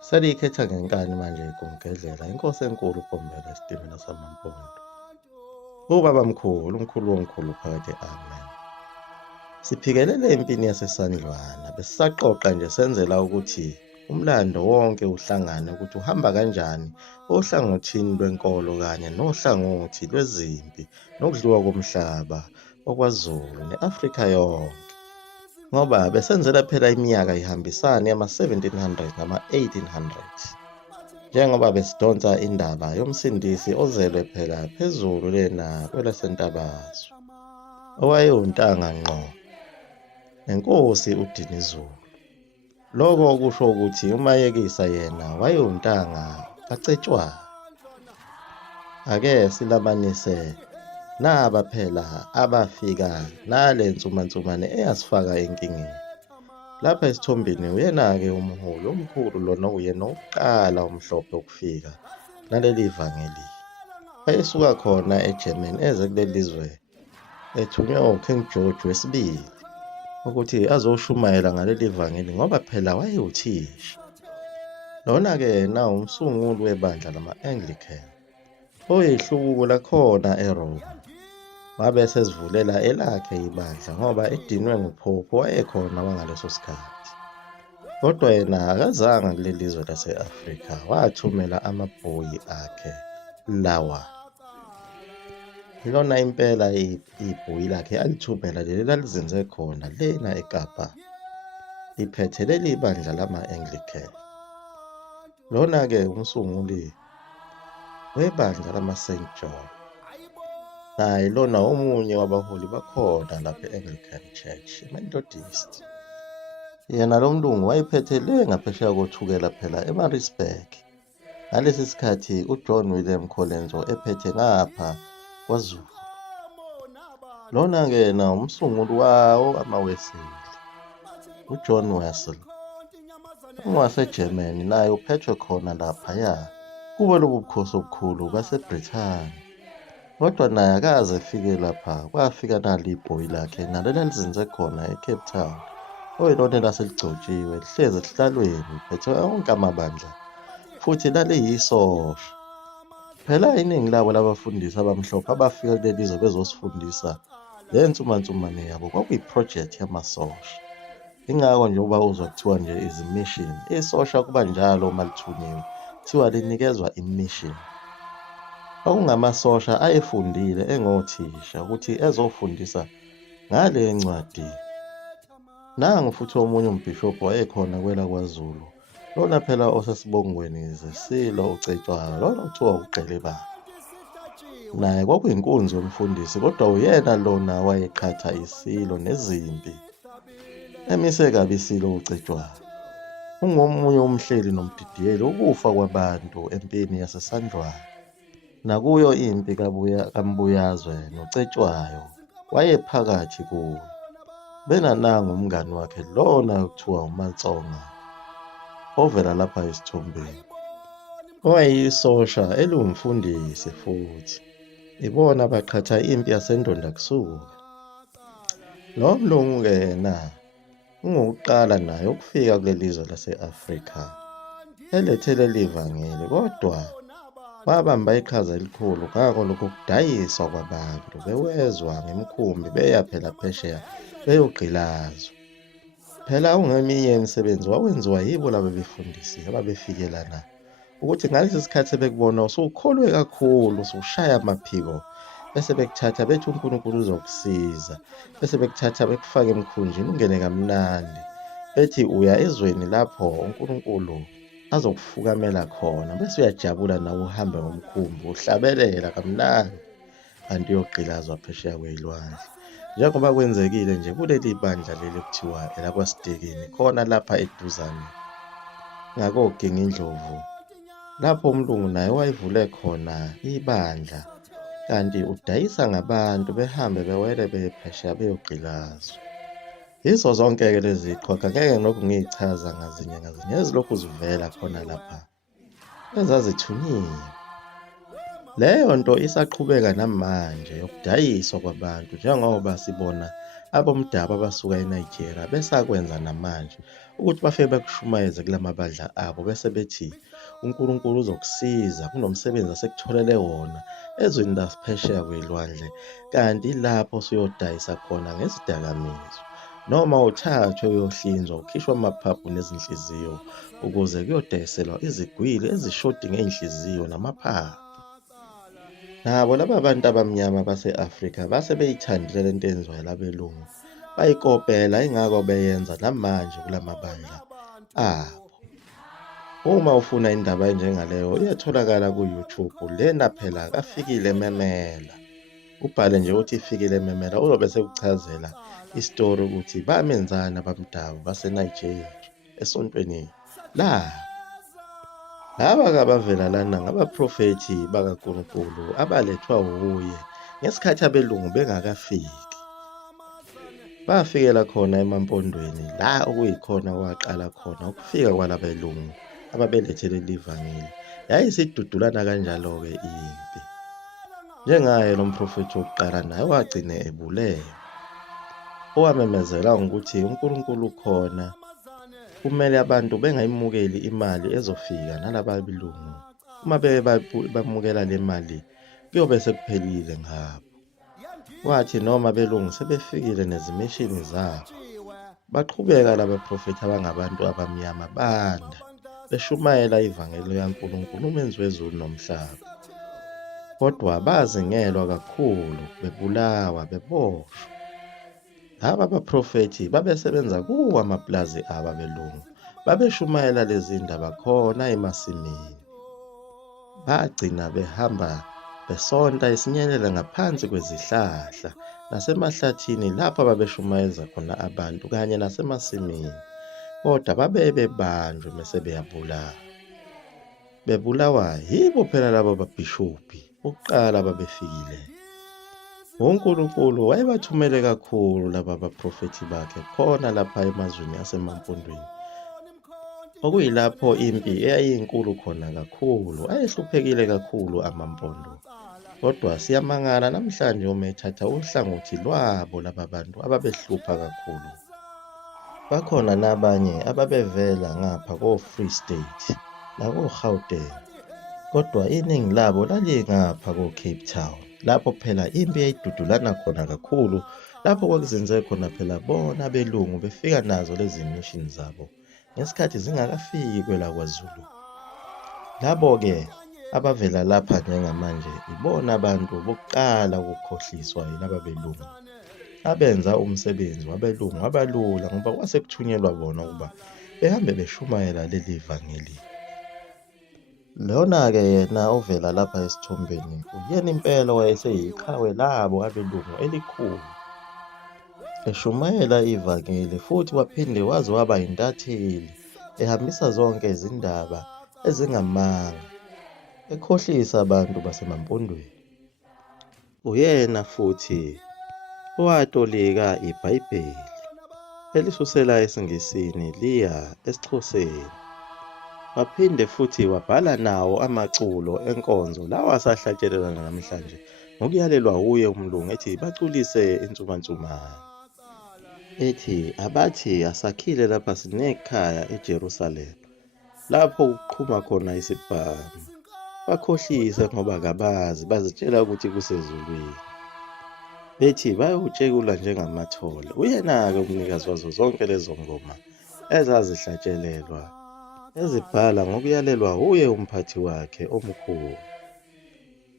Seliyikhetha ngenkani manje igumgedlela inkosi enkulu uBombela esitimela samaMpondo. Ubaba mkhulu, umkhulu womkhulu phakathi amen. Siphikelele empini yasesandlwana besisaqoqa nje senzela ukuthi umlando wonke uhlangane ukuthi uhamba kanjani ohlangothini lwenkolo kanye nohlangothi lwezimpi nokudliwa komhlaba okwaZulu neAfrika yonke. Ngoba besenzela phela iminyaka ihambisane yama-1700 nama-1800. Njengoba besidonsa indaba yomsindisi ozelwe phela phezulu lena kwelasentabazwe, owayewontanga ngqo nenkosi uDinizulu. Lokho kusho ukuthi uMayekisa yena wayewontanga kaCetshwayo. Ake silabanise naba phela abafika nale nsumansumane eyasifaka enkingeni. Lapha esithombeni uyena-ke umholi omkhulu lona uyena owokuqala omhlophe ukufika naleli vangeli. Wayesuka khona eGermany eze kuleli zwe ethunywe uKing George wesibili ukuthi azoshumayela ngaleli vangeli ngoba phela wayewuthisha. Lona-ke na umsunguli webandla lama-Anglican oyihlubuko lakhona eRoma. Wabe sezivulela elakhe ibandla ngoba edinwe nguPope wayekhona wangaleso sikhathi. Kodwa yena akazanga kuleli zwe lase-Afrika, wathumela amabhoyi akhe lawa. Ilona impela ibhoyi lakhe alithumela leli lalizinze khona lena eKapa liphethe leli bandla lama-Anglican. Lona-ke umsunguli webandla lama-St. John. Naye lona omunye wabaholi bakhona lapha e-Anglican Church, i-Methodist. Yena lo mlungu wayephethe le ngaphesheya kothukela phela eMaritzburg. Ngalesi sikhathi uJohn William Colenso ephethe ngapha kwaZulu. Lona-ke na umsunguli wawo amaWeseli, uJohn Wesley. UwaseGermany naye uphethwe khona laphaya kubo lobu bukhosi obukhulu baseBrithani. Kodwa naye akaze efike lapha, kwafika nalo ibhoyi lakhe nalo elalizinze khona eCape Town. Oyilona elaseligcotshiwe lihlezi esihlalweni liphethe wonke amabandla futhi laliyisosha. Phela iningi labo labafundisi abamhlophe abafika kuleli zwe bezosifundisa le nsumansumane yabo kwakuyiproject yamasosha. Ingakho nje uba uzwa kuthiwa nje izi-mission, isosha kuba njalo uma lithunyiwe kuthiwa linikezwa i-mission. Kwakungamasosha ayefundile engothisha ukuthi ezofundisa ngale ncwadi. Nangu futhi omunye umbhishobhi wayekhona kwela kwaZulu, lona phela osesibongweni zesilo uCetshwayo, lona kuthiwa uQelebala. Naye kwakuyinkunzi yomfundisi kodwa uyena lona wayeqhatha isilo nezimpi emise kabi isilo uCetshwayo. Ungomunye umhleli nomdidiyeli ukufa kwabantu empini yasesandlwana. Nakuyo impi kaMbuyazwe noCetshwayo wayephakathi kuyo. Benananga umngani wakhe lona kuthiwa uMatsonga ovela lapha esithombeni, owayeyisosha eliwumfundisi futhi. Ibona abaqhatha impi yasendonda kusuka. Lo mlungu-ke yena ungokuqala naye ukufika kuleli zwe lase-Afrika elethe leli vangeli, kodwa wabamba iqhaza elikhulu ngako lokhu kudayiswa kwabantu bewezwa ngemkhumbi beya phela phesheya beyogqilazwa. Phela ungeminye imisebenzi wawenziwa yibo laba befundisi ababefikelana ukuthi ngalesi sikhathi bekubona usukholwe kakhulu, usushaya amaphiko, bese bekuthatha bethi uNkulunkulu uzokusiza, bese bekuthatha bekufaka emkhunjini ungene kamnandi, bethi uya ezweni lapho uNkulunkulu azokufukamela khona, bese uyajabula nawe uhambe ngomkhumbi uhlabelela kamnandi kanti uyogqilazwa phesheya kwey'lwandle. Njengoba kwenzekile nje kuleli bandla leli kuthiwa elakwaSitekini khona lapha eduzane ngakoGinga Indlovu, lapho umlungu naye wayevule khona ibandla kanti udayisa ngabantu behambe bewele bephesheya beyogqilazwa. Yizo zonke-ke lezi qhoqa ngeke nokho ngiyichaza ngazinye ngazinye ezilokhu zivela khona lapha ezazithunyiwe. Leyo nto isaqhubeka namanje yokudayiswa kwabantu njengoba sibona abomdabu abasuka eNigeria besakwenza namanje ukuthi bafike bekushumayeze kula mabandla abo bese bethi uNkulunkulu uzokusiza kunomsebenzi asekutholele wona ezweni laphesheya kwelwandle, kanti lapho usuyodayisa khona ngezidakamizwa noma uthathwe uyohlinzwa ukhishwa amaphaphu nezinhliziyo ukuze kuyodayiselwa izigwili ezishodi ngey'nhliziyo namaphaphu. Nabo laba bantu abamnyama base-Afrika base beyithandile lento eyenziwayo labelungu, bayikopela ingako beyenza namanje kula mabandla abo. Uma ufuna indaba enjengaleyo iyatholakala ku-YouTube, lena phela kaFikile Memela. Ubhale nje ukuthi iFikile Memela uzobe sekuchazela isitori ukuthi bamenzani abamdabu baseNigeria esontweni labo. Laba-ke abavela lana ngabaprofethi bakaNkulunkulu abalethwa wuye ngesikhathi abelungu bengakafiki. Bafikela khona emampondweni la okuyikhona kwaqala khona ukufika kwalabelungu ababelethe leli vangeli. Yayisidudulana kanjalo-ke impi. Njengaye lo mprofethi wokuqala naye wagcine ebulewe. Owamemezela ukuthi uNkulunkulu ukhona, kumele abantu bengayimukeli imali ezofika nalaba belungu. Uma bamukela le mali kuyobe sekuphelile ngabo. Wathi noma belungu sebefikile nezimishini zabo, baqhubeka laba profethi abangabantu abamnyama banda beshumayela ivangeli likaNkulunkulu umenzi wezulu nomhlaba. Kodwa bazingelwa kakhulu, bebulawa, beboshwa. Laba abaprofethi babesebenza kuwo amaplazi abo abelungu, babeshumayela lezi ndaba khona emasimini. Bagcina behamba besonta isinyelela ngaphansi kwezihlahla nasemahlathini lapho babeshumayeza khona abantu kanye nasemasimini. Kodwa bebanjwe mase beyabulawa. Bebulawa yibo phela labo babhishobhi ukuqala babefikile. uNkulunkulu wayebathumele kakhulu laba baprofethi bakhe khona lapha emazweni asemampondweni. Okuyilapho impi eyayinkulu khona kakhulu, ayehluphekile kakhulu amampondo. Kodwa siyamangala namhlanje uma ethatha uhlangothi lwabo laba bantu ababehlupha kakhulu. Bakhona nabanye ababevela ngapha ko-Free State nako-Gauteng, kodwa iningi labo lalingapha ko-Cape Town, lapho phela impi yayidudulana khona kakhulu, lapho kwakuzenze khona phela bona abelungu befika nazo lezi mission zabo ngesikhathi zingakafiki kwela KwaZulu. Labo-ke abavela lapha njengamanje ibona abantu bokuqala ukukhohliswa yilaba belungu. Abenza umsebenzi wabelungu abalula ngoba kwasekuthunyelwa bona ukuba behambe beshumayela leli vangeli. Lona-ke yena ovela lapha esithombeni uyena impela wayeseyiqhawe labo abelungu elikhulu, eshumayela ivangeli futhi waphinde waze waba yintatheli, ehambisa zonke izindaba ezingamanga, ekhohlisa abantu basemampondweni. Uyena futhi owatolika iBhayibheli elisusela esiNgisini liya esiXhoseni. Waphinde futhi wabhala nawo amaculo enkonzo lawa asahlatshelelwa namhlanje ngokuyalelwa uye umlungu ethi baculise insumansumane. Ethi abathi asakhile lapha sinekhaya eJerusalema, lapho kuqhuma khona isibhamu. Bakhohlise ngoba kabazi, bazitshela ukuthi kusezulwini. Bethi bayawutshekula njengamathole. Uyena-ke umnikazi wazo zonke lezo ngoma ezazihlatshelelwa, ezibhala ngokuyalelwa uye umphathi wakhe omkhulu.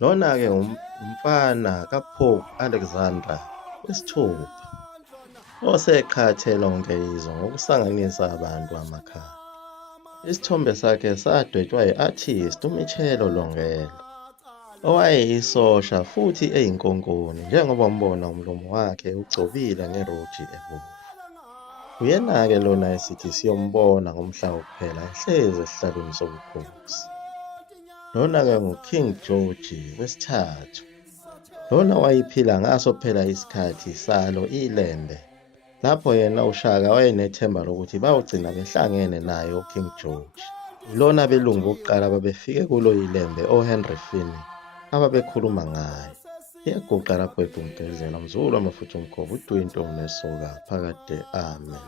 Lona-ke umfana kaPope Alexander wesithupha, oseqhathe lonke izwe ngokusanganisa abantu amakhaya. Isithombe sakhe sadwetshwa yi-artist uMichelo Longelo, owayeyisosha futhi eyinkonkoni, njengoba umbona umlomo wakhe ugcobile ngeroji ebomvu. Uyena-ke lona esithi siyombona ngomhla wokuphela ehlezi esihlalweni sobukhosi. Lona-ke nguKing George wesithathu. Lona wayiphila ngaso phela isikhathi salo iLembe, lapho yena uShaka wayenethemba lokuthi bayogcina behlangene naye uKing George. Lona belungu bokuqala babefike kulo iLembe oHenry Finney ababekhuluma ngaye. iyaguqa lapho ebhungudezela mzulu amafutha omkhovu u-20 onesoka phakade amen